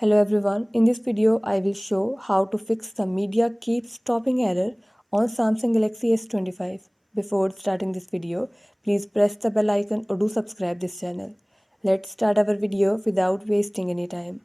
Hello everyone, in this video I will show how to fix the media keeps stopping error on Samsung Galaxy S25. Before starting this video, please press the bell icon or do subscribe this channel. Let's start our video without wasting any time.